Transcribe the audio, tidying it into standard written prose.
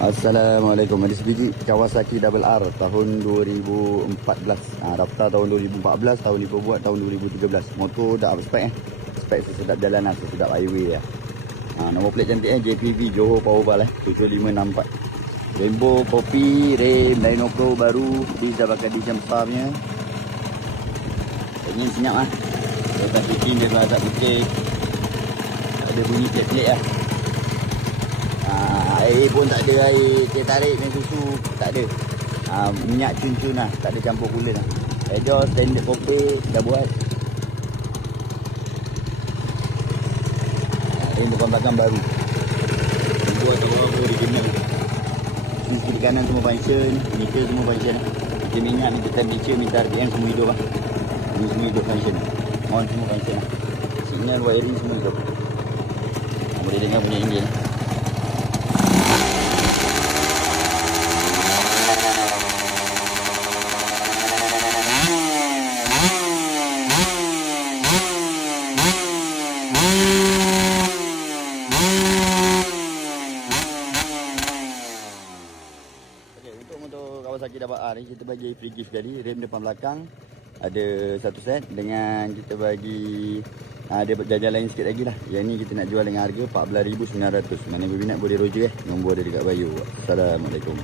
Assalamualaikum. Ada sebiji Kawasaki Double R tahun 2014. Daftar tahun 2014, tahun ni buat tahun 2013. Motor dah up spec Spec sesedap jalan lah, sesedap highway lah. Nombor plate cantik JPV Johor Powerball 7564. Rainbow kopi, rem Dyno Pro baru. Dis dah pakai dis yang besar punya. Ingin senyap lah. Lepas pitching dia agak putih. Ada bunyi pelik-pelik lah. Air pun tak ada, air teh tarik dan susu tak ada. Minyak cun-cun lah, tak ada campur coolant lah. Exhaust standard kopi dah buat. Rem depan belakang baru. Buat orang original. Sisi kiri kanan semua function, meter semua function. Kita minyak, minta temperature, minta RPM semua hidup lah. Ini semua hidup function. On semua function lah. Signal, wiring semua hidup. Boleh dengar punya engine. Untuk motor Kawasaki Double R ni kita bagi free gift tadi. Rem depan belakang ada satu set dengan kita bagi ada jajan lain sikit lagi lah. Yang ni kita nak jual dengan harga 14,900. Mana berminat boleh roger nombor ada dekat bio. Assalamualaikum.